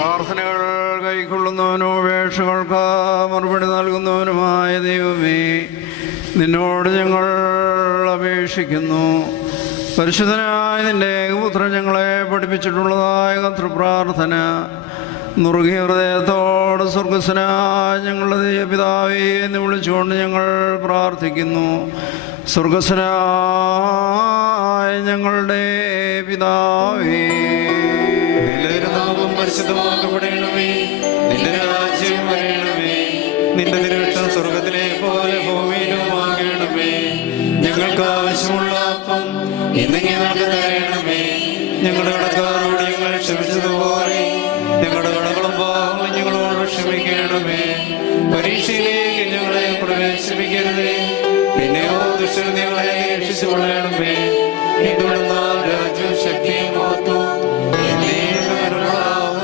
പ്രാർത്ഥനകൾ കൈക്കൊള്ളുന്നവനും അപേക്ഷകൾക്ക് മറുപടി നൽകുന്നവനുമായ ദൈവമേ, നിന്നോട് ഞങ്ങൾ അപേക്ഷിക്കുന്നു. പരിശുദ്ധനായ നിന്റെ ഏകപുത്രൻ ഞങ്ങളെ പഠിപ്പിച്ചിട്ടുള്ളതായ കർത്തൃപ്രാർത്ഥന നുറുകിയ ഹൃദയത്തോട് സ്വർഗസ്വനായ ഞങ്ങളുടെ പിതാവേ എന്ന് വിളിച്ചുകൊണ്ട് ഞങ്ങൾ പ്രാർത്ഥിക്കുന്നു. സ്വർഗസ്വനായ ഞങ്ങളുടെ പിതാവേ, പരിശുദ്ധമാക്കപ്പെടണമേ.